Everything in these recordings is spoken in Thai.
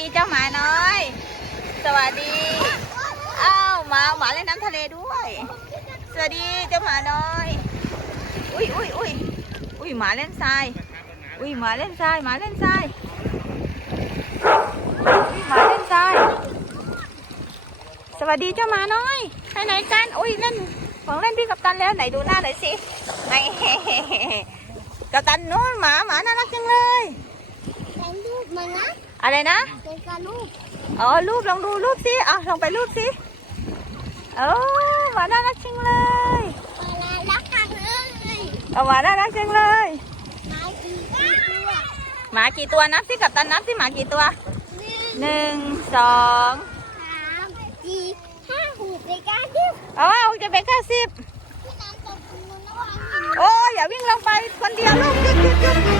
ดีเจ้าหมาน้อย สวัสดีอ้าวหมาหมาเล่นน้ำทะเลด้วย สวัสดีเจ้าหมาน้อย อุ้ยอุ้ยอุ้ยอุ้ยหมาเล่นทราย อุ้ยหมาเล่นทรายหมาเล่นทรายอุ้ยหมาเล่นทราย สวัสดีเจ้าหมาน้อยไปไหนกัน อุ้ยเล่นของเล่นพี่กัปตันแล้วไหนดูหน้าหน่อยสิไหนกัปตันนู้นหมาหมาน่ารักจังเลยเป็นรูมันนะ อะไรนะเป็นการรูปอ๋อรูปลองดูรูปสิอะลองไปรูปสิโอ้หมาน่ารักจังเลยเวลารักกันเลยเอาหมาน่ารักจังเลยมาอีกตัวหมากี่ตัวนับสิกัปตันนับสิหมากี่ตัวหนึ่งหนึ่งสองสามสี่ห้าหกในการที่อ๋อจะเป็นแค่สิบที่น้ำตกคุณนุ่นระวังโอ้ยอย่าวิ่งลงไปคนเดียวลูกหยุดหยุด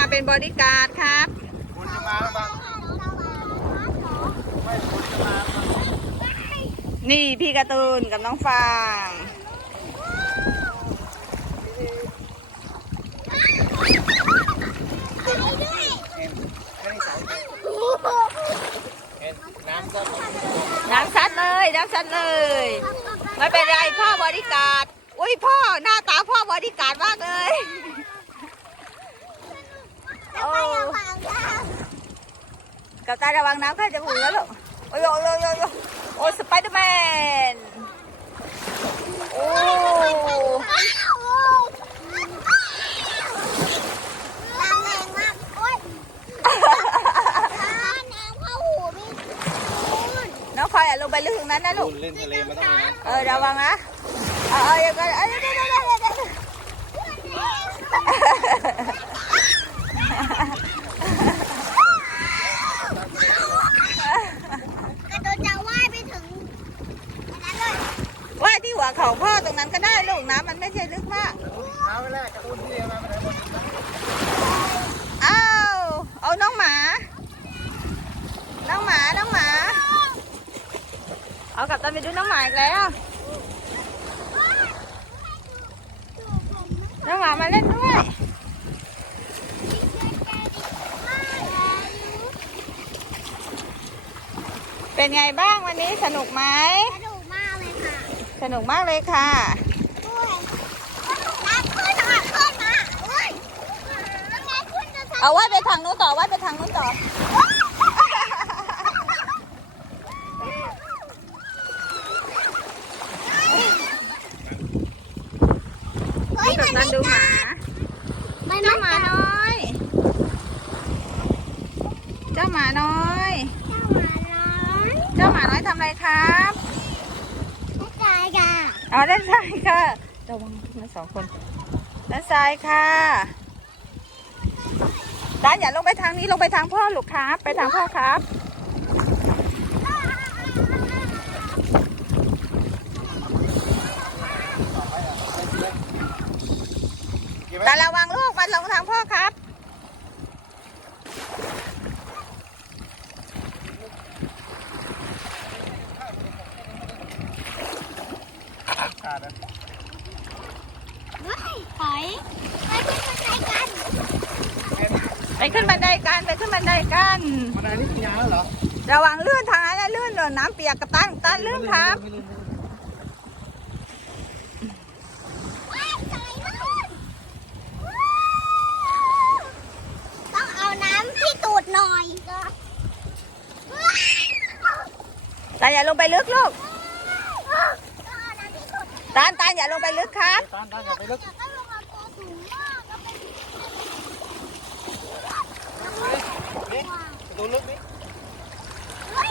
มาเป็นบริการดครับคุณจะมาบ้างนี่พี่การ์ตูนกับน้องฟางน้ำซัดเลยน้ำซัดเลยไม่เป็นไรพ่อบริการดอุ้ยพ่อหน้าตาพ่อบริการดมากเลยโอ้ กับตาระวังน้ำเข้าจมูกแล้วลูกโอ้ยโอ้ยโอ้ยโอ้ยโอ้ยโอ้ยสไปเดอร์แมนโอ้น้ำแรงมากโอ๊ยน้ำเข้าหูพี่คุณน้องพลอยอย่าลงไปลึกตรงนั้นนะลูกคุณเล่นทะเลมาตั้งนานเออระวังนะเออเอออย่างนั้นเออเดี๋ยวเดี๋ยวเดี๋ยวเดี๋ยวเดี๋ยว กระโดดจะว่ายไปถึงอันนั้นเลย ว่าวเขาพ่อตรงนั้นก็ได้ลูกน้ำมันไม่ใช่ลึกมากเท้าไปแรกกระตุ้นที่เดียวมาไปไหนหมดอ้าวเอาน้องหมา น้องหมา น้องหมา เอากลับตันไปดูน้องหมาอีกแล้ว น้องหมามาเล่นด้วย เป็นไงบ้างวันนี้สนุกไหม สนุกมากเลยค่ะด้วยน้ำขึ้นอะขึ้นมายไงขึ้นจะทำเอาไว้ไปทางนู้นต่อไว้ไปทางนู้นต่อ เฮ้ย กั มั ป น ตั ไม่ นดูหมา มัน เจ้าหมาน้อย เจ้าหมาน้อย เจ้าหมาน้อย เจ้าหมาน้อยทำอะไรครับ ไม่ตายค่ะ เอาด้านซ้ายค่ะระวังทั้งส องคนด้านซ้ายค่ะด้านอย่าลงไปทางนี้ลงไปทางพ่อลูกครับ ไปทางพ่อครับแต่ระวังลูกมันลงทางพ่อครับ ขาดนะ เฮ้ยถอยไปขึ้นบันไดกัน ไปขึ้นบันไดกันไปขึ้นบันไดกันมันอันนี้กินยาแล้วเหรอระวังลื่นทางนั้นนะลื่นเลยน้ำเปียกกับตันตันลื่นครับไม่ลื่นเฮ้ยถอยนู่นต้องเอาน้ำที่ตูดหน่อยก็ตันอย่าลงไปลึกลูกต้องเอาน้ำที่ตูดตันตันอย่าลงไปลึกครับตานตานอย่าไปลึก แต่ก็ลงมาตัวสูงมากก็เป็น นี่กระตุ้นลึกนี่เฮ้ย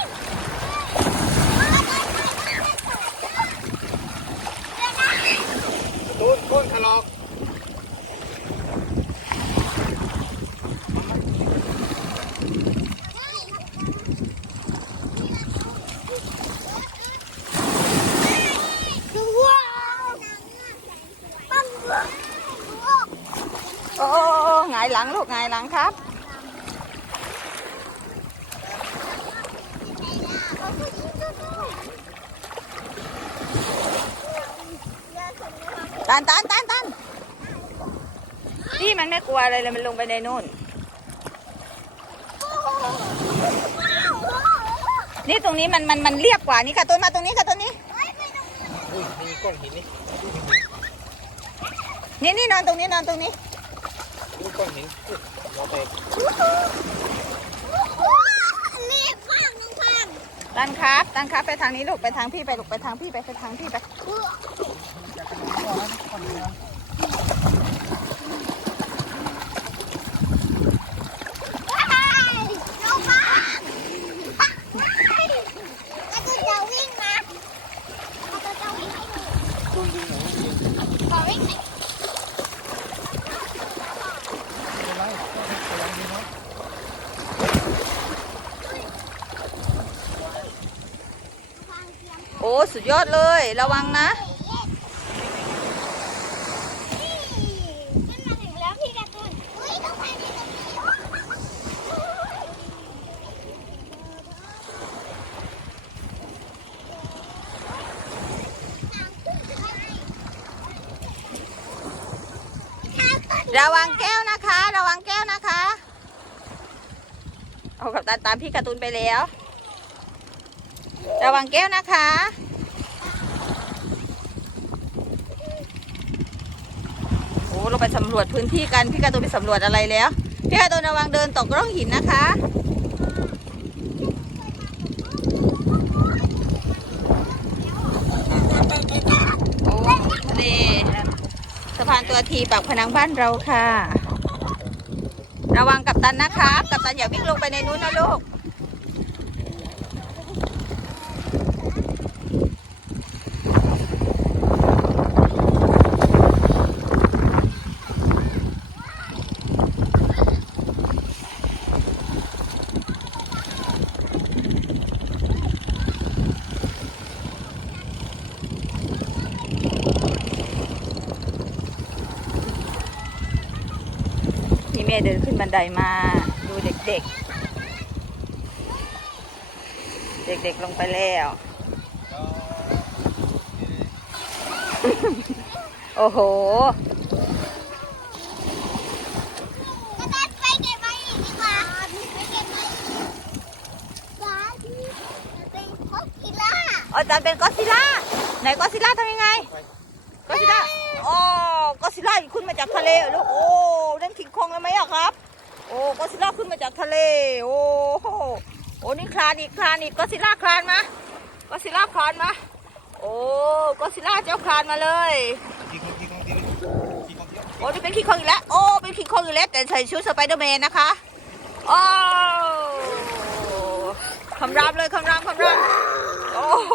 กระตุ้นก้นถลอกดูว้าวปั้มว้าวโอ้โอ้โอ้หงายหลังลูกหงายหลังครับ นตันตันตันนี่มันไม่กลัว อะไรเลยมันลงไปในนู่น นี่ตรงนี้มันมันมันเรียบกว่านี่ค่ะต้นมาตรงนี้ค่ะต้นนี้ อุ้ยมีก้อนหินนี่นี่นี่นอนตรงนี้นอนตรงนี้ดูก้อนหินอุ้ยเราเตะรีบฟังน้องฟังตันครับตันครับไปทางนี้ลูกไปทางพี่ไปลูกไปทางพี่ไปไปทางพี่ไปน้องฟังแล้วก็จะวิ่งนะแล้วก็จะวิ่งให้ดู ต้นดินเหรอต้นดิน ขอวิ่งให้ เป็นไรระวังดีนะ ฟังเสียง โอ้ สุดยอดเลย ระวังนะ ขึ้นมาถึงแล้วพี่การ์ตูนอุ้ยต้องไปในตรงนี้ระวังแก้วนะคะ ระวังแก้วนะคะ เอากับตาตามพี่การ์ตูนไปแล้ว ระวังแก้วนะคะ เราไปสำรวจพื้นที่กัน พี่การ์ตูนไปสำรวจอะไรแล้ว พี่การ์ตูนระวังเดินตกร่องหินนะคะ โอ้ทะเลสะพานตัวทีปากพนังบ้านเราค่ะ ระวังกับตันนะครับกับตันอย่าวิ่งลงไปในนู้นนะลูก บันไดมาดูเด็กๆ เด็กๆลงไปแล้ว โอ้โหก็ได้ไปเก็บไว้อีกดีกว่าไปเก็บไว้ว้าวเป็นพกกีฬาอาจารย์เป็นก็อดซิลล่าไหนก็อดซิลล่าทำยังไงก็อดซิลล่าโอ้ก็อดซิลล่าขึ้นมาจากทะเลเหรอลูกโอ้เล่นคิงคองเลยไหมอะครับ โอ้ก็อดซิลล่าขึ้นมาจากทะเล โอ้โหโอ้นี่คลานอีกคลานอีกก็อดซิลล่าคลานมาก็อดซิลล่าคลานมาโอ้ก็อดซิลล่าเจ้าคลานมาเลยทีของทีของทีทีของเยอะโอ้นี่เป็นคิงคองอีกแล้วโอ้เป็นคิงคองอีกแล้วแต่ใส่ชุดสไปเดอร์แมนนะคะโอ้คำรามเลยคำรามคำรามโอ้โห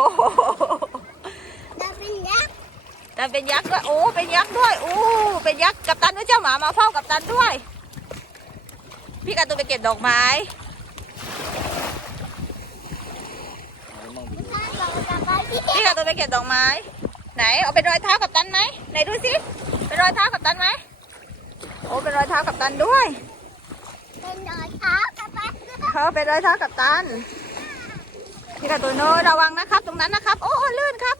จะเป็นยักษ์แต่เป็นยักษ์ด้วยโอ้เป็นยักษ์ด้วยโอ้เป็นยักษ์กับตันด้วยเจ้าหมามาเฝ้ากับตันด้วย พี่การ์ตูนไปเก็บดอกไม้ถ้าเราจะไปที่พี่การ์ตูนไปเก็บดอกไม้ ไหนเอาเป็นรอยเท้ากับตันไหมไหนดูสิเป็นรอยเท้ากับตันไหมโอ้เป็นรอยเท้ากับตันด้วยเป็นรอยเท้ากระปัดเออเป็นรอยเท้ากับตันพี่การ์ตูนโน้ยระวังนะครับ ตรงนั้นนะครับ โอ้โอ้ลื่นครับ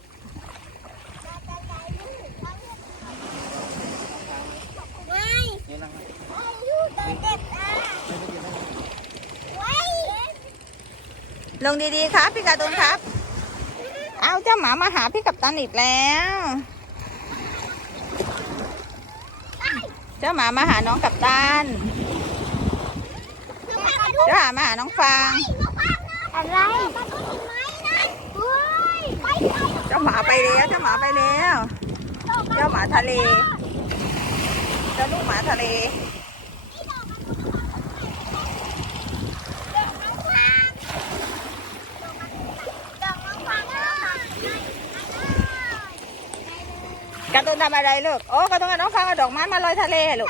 ไม่ นี่นั่ง ไม่ยูตัวเด็ดอะไว้ ลงดีๆครับ พี่การ์ตูนครับ เอาเจ้าหมามาหาพี่กับตันอีกแล้ว เจ้าหมามาหาน้องกับตัน เจ้าหมามาหาน้องฟาง อะไรเฮ้ยไปไปเจ้าหมาไปแล้ว เจ้าหมาไปแล้ว เจ้าหมาทะเล เจ้าลูกหมาทะเล การ์ตู นทำอะไรลูกโอ้การ์ตูนกับน้องฟางเอาดอกไม้มาลอยทะเลลูก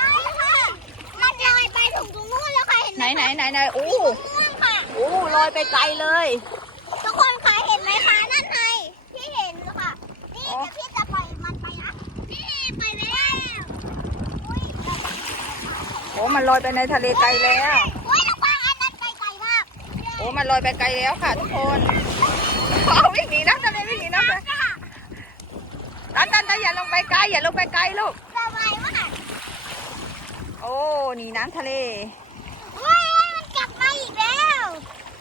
มันลอยไปถึงตรงนู้นแล้วค่ะเห็นไหนไหนไหนไหนโอ้ม่วงค่ะโอ้ลอยไปไกลเลย ทุกคนคะเห็นไหมคะนั่นไงพี่เห็นแล้วค่ะ นี่เดี๋ยวพี่จะปล่อยมันไปนะนี่ไปแล้วอุ้ยโอ้มันลอยไปในทะเลไกลแล้ว อุ้ยลูกฟางอันนั้นไกลๆมาก โอ้มันลอยไปไกลแล้วค่ะทุกคนเอาวิ่งหนีนะทะเลวิ่งหนีนะ ค่ะ ตันตันตัน อย่าลงไปไกลอย่าลงไปไกลลูกสบายมากโอ้นี่น้ำทะเลเฮ้ยมันกลับมาอีกแล้ว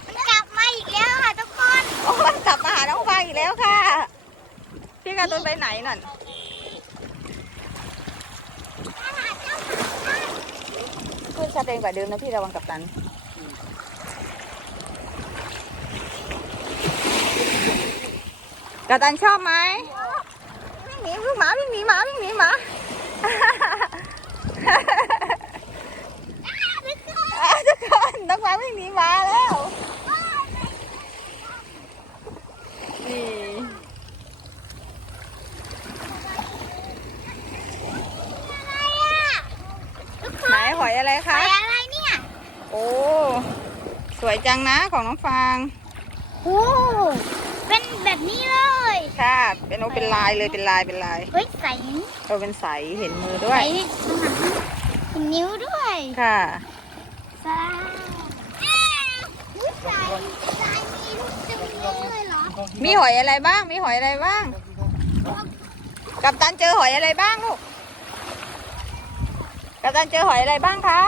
มันกลับมาอีกแล้วค่ะทุกคนโอ้มันกลับมาหาน้องฟางอีกแล้วค่ะ พี่การ์ตูนไปไหนนั่นอาหารเจ้าหมาขึ้นชัดเองกว่าเดิมนะพี่ระวังกับตันกับตันชอบไหมวิ่ง หนีวิ่งหมาวิ่งหนีหมาวิ่งหนีหมาอะทุกคนน้องฟางวิ่งหนีหมาแล้ว นี่อะไรอะทุกคไหนนหอยอะไรหคะอยอะไรเนี่ย โอ้ สวยจังนะของน้องฟาง โอ้เป็น แบบนี้เลย ค่ะ เป็นโอเป็นลายเลยเป็นลายเป็นลายเฮ้ยใส่เออเป็นใสเห็นมือด้วยใส่ข้างหลังนิ้วด้วยค่ะใส่อุ๊ยใส่ใส่มีลูกจุ่มเลยเหรอมีหอยอะไรบ้าง มีหอยอะไรบ้าง กับตันเจอหอยอะไรบ้างลูก กับตันเจอหอยอะไรบ้างคะ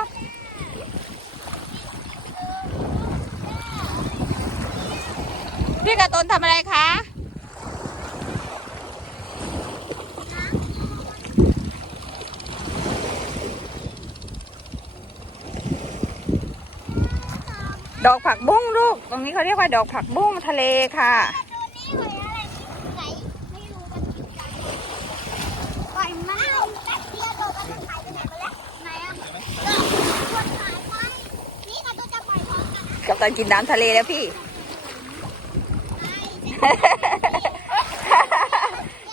พี่การ์ตูนทำอะไรคะดอกผักบุ้งลูก ตรงนี้เขาเรียกว่าดอกผักบุ้งทะเลค่ะตัวนี้หอยอะไรที่ไหนไม่รู้มันกินกันปล่อยมันลงแป๊บเดียวโดนมันหายไปไหนไปแล้วไหนอะเออคนหายไปนี่ค่ะตัวจะปล่อยพร้อมกันนะกับตันกินน้ำทะเลแล้วพี่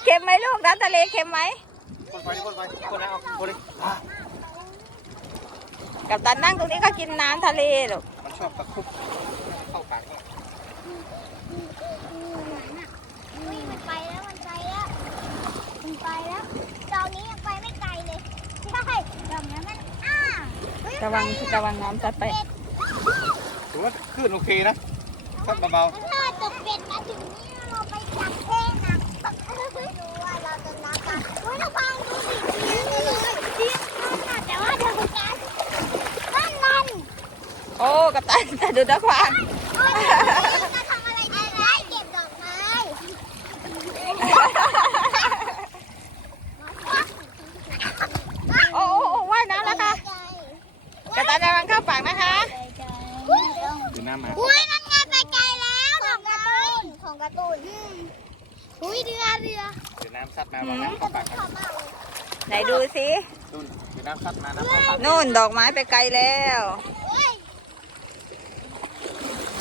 เค็มไหมลูกน้ำทะเลเค็มไหมคนไฟคนไฟคนไหนเอาคนเลยอะกับตันนั่งตรงนี้ก็กินน้ำทะเลลูกมันชอบตะคุบเข้าปากเนี่ยอุ้ยมันไปแล้วมันไปแล้วมันไปแล้วตอนนี้ยังไปไม่ไกลเลยใช่ตอนนี้มันอ้าเฮ้ยระวังมันระวังน้ำซัดไปถือว่าคลื่นโอเคนะซัดเบาถ้า ตกเบ็ดมาถึงนี่เราไปจับแท่นะไม่รู้ว่าเราจะนับกันเฮ้ยเราฟังดูสิเรียงเลยเรียงกันแต่ว่าเดี๋ยวกันนั่นนั่นโอ้กับตันจะดูนักวางโอ้ยจะทำอะไรดีนะเก็บดอกไม้โอ้โอ้โอ้ว่ายน้ำแล้วค่ะกับตันระวังเข้าปากนะคะๆดูหน้ามา การ์ตูนอุ้ยเรือเรือดูน้ำซัดมาวันน้ำเข้าปากครับไหนดูสิดูดูน้ำซัดมาน้ำเข้าปากนู่นดอกไม้ไปไกลแล้วเฮ้ย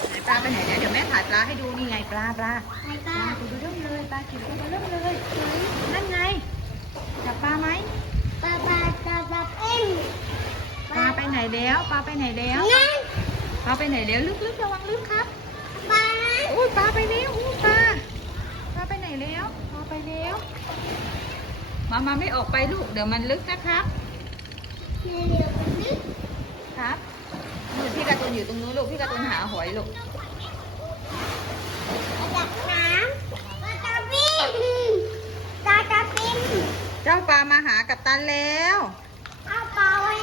ไหนปลาไปไหนเนี่ยเดี๋ยวแม่ถ่ายปลาให้ดูนี่ไงปลาปลาไอ้ตาดูเริ่มเลยปลาจิ๋วตัวเริ่มเลยนั่นไงจับปลาไหมปลาปลาปลาปลาเอ็มปลาไปไหนแล้วปลาไปไหนแล้วนั่นปลาไปไหนแล้วลึกๆระวังลึกครับปลา อุ้ยปลาไปแล้วอุ้ยปลาปลาไปไหนแล้วปลาไปแล้วมามาไม่ออกไปลูก เดี๋ยวมันลึกนะครับเรือมันลึกครับนู่นพี่การ์ตูนอยู่ตรงนู้นลูก พี่การ์ตูนหาหอยลูกจากน้ำปลาตาบินปลาตาบินเจ้าปลามาหากับตันแล้ว เอาปลาไว้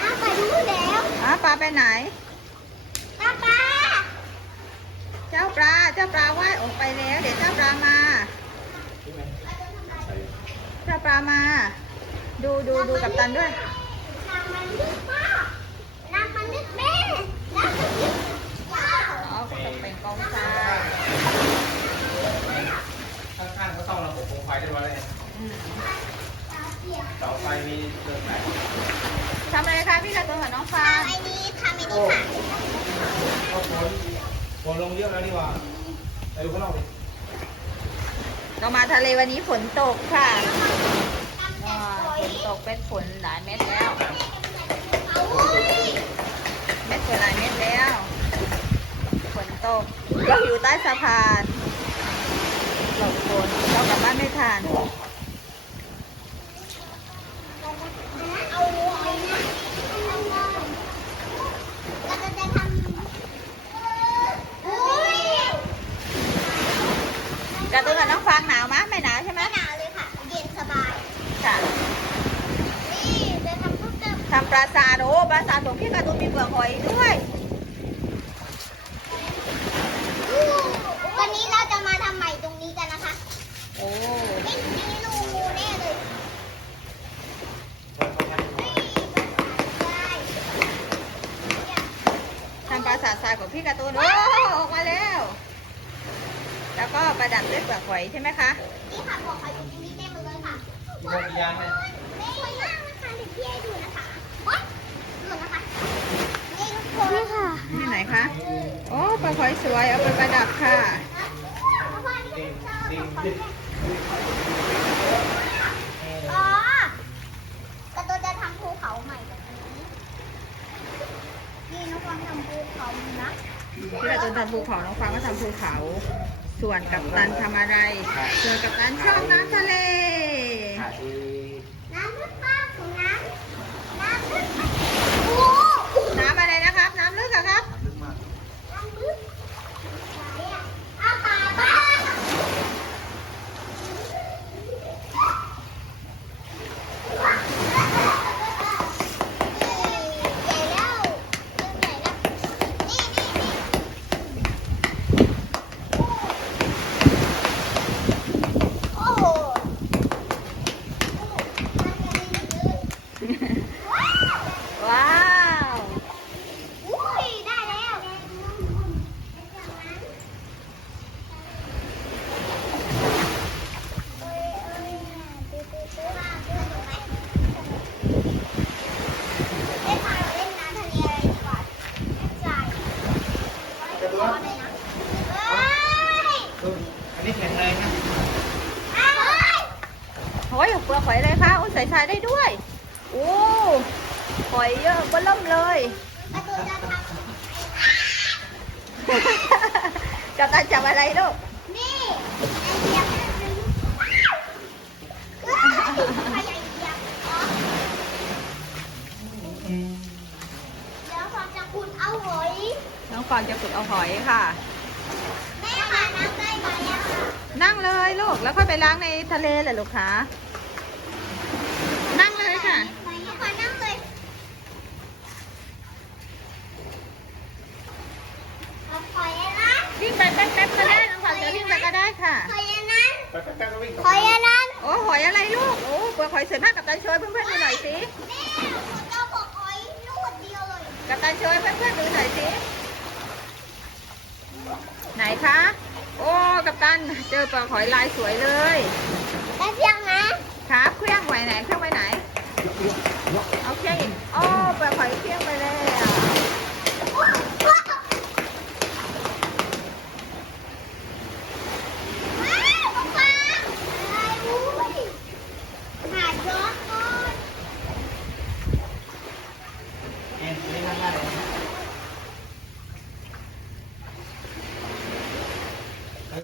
เอาไปดูแล้วอ๋อปลาไปไหน ปลาปลา เจ้า ปลาเจ้าปลาว่ายออกไปแล้ว เดี๋ยวเจ้าปลามาเจ้าปลามา ดูดูดูกับตันด้วยน้ำมันลึกมากน้ำมันลึกแม่น้ำมันลึกว้าวเอาไปตกเป็นกองทรายข้างๆก็ต้องระบบโคมไฟเรียบร้อยเลยอืมเสาไฟมีเดินไหนทำอะไรคะพี่การ์ตูนกับน้องฟาทำงไอ้นี้ทำไอ้นี้ค่ะก็ฝ นฝนลงเยอะแล้วนี่ว่าไปดูข้างนอกดิเรามาทะเลวันนี้ฝนตกค่ะทำแต่อ่าวฝนตกเป็นฝนหลายเม็ดแล้วเอาอุ้ยเม็ดฝนหลายเม็ดแล้ว ฝนตก เราอยู่ใต้สะพานหลบฝนเรากลับบ้านไม่ทัน เอาหอยนะเราจะจะทำอุ้ย การ์ตูนกับน้องฟางหนาวมั้ยไม่หนาวใช่ไหม ไม่หนาวเลยค่ะ เย็น ราสาทโอ้ปราสาทของพี่การ์ตูนมีเปลือกหอยด้วย วันนี้เราจะมาทำใหม่ตรงนี้กันนะคะ โอ้ ไม่มีรูงูแน่เลยไม่ได้ ทำปราสาททรายของพี่การ์ตูนโอ้ออกมาแล้ว แล้วก็ประดับด้วยเปลือกหอยใช่ไหมคะนี่ค่ะบอกใครตรงนี้เต็มเลยค่ะมีพวกยางไหมไม่สวยมากนะคะเดี๋ยวพี่ให้ดูนะคะโอ๊ยดูนะคะนี่ทุกคนนี่ค่ะที่ไหนคะโอ้เปลือกหอยสวยเอาไปประดับค่ะดิงดิงดิงอ๋อแต่ตัวจะทำภูเขาใหม่แบบนี้นี่น้องฟองทำภูเขานะพี่การ์ตูนทำภูเขาน้องฟางก็ทำภูเขา ส่วนกัปตันทำอะไร ส่วนกัปตันชอบน้ำทะเล ขาดี น้ำลึกมากของน้ำน้ำลึกโอ้ น้ำอะไรนะครับ น้ำลึกอะครับ ลึกมาก น้ำลึกไหนอะอ้าวตายบ้าใหญ่แล้วใหญ่แล้วนี่นี่นี่โอ้โห ว้าว อุ้ยได้แล้วได้พาเราเล่นน้ำทะเลอะไรดีกว่าจ่ายร้อยเลยนะเฮ้ย คืออันนี้แข็งแรงนะ เฮ้ย โอ้ยเปลือกหอยเลยค่ะอุ้ยใส่ชายได้ด้วย โอ้หอยเยอะเบ้อเริ่มเลย ประตูจะท กัปตันจับอะไรลูกำนี่ไอเดียมันเป็นว้าวเฮ้ยใครไอเดียอ๋อ อืม เดี๋ยวเราจะขุดเอาหอย น้องฟางจะฝึกเอาหอยค่ะแม่ค่ะน้ำได้ไหมอะค่ะ นั่งเลยลูก แล้วค่อยไปล้างในทะเลเลยลูกค้านั่งเลยค่ะไปขอนั่งเลยเอาหอยอันนั้นวิ่งไปแป๊บๆก็ได้น้องฟางจะวิ่งไปก็ได้ค่ะหอยอันนั้นไปแป๊บๆก็วิ่งหอยอันนั้นโอ้หอยอะไรลูก โอ้เปลือกหอยสวยมากกัปตันช่วยเพื่อนๆดูหน่อยสิแม่ผมจะบอกหอยนวดเดียวเลยกัปตันช่วยเพื่อนๆดูหน่อยสิ ไหนคะ โอ้กัปตันเจอเปลือกหอยลายสวยเลยได้เพียงนะครับเครื่องไว้ไหนเครื่องไว้ไหน เอาเครื่องอีกโอ้เปลือกหอยเครื่องไปแล้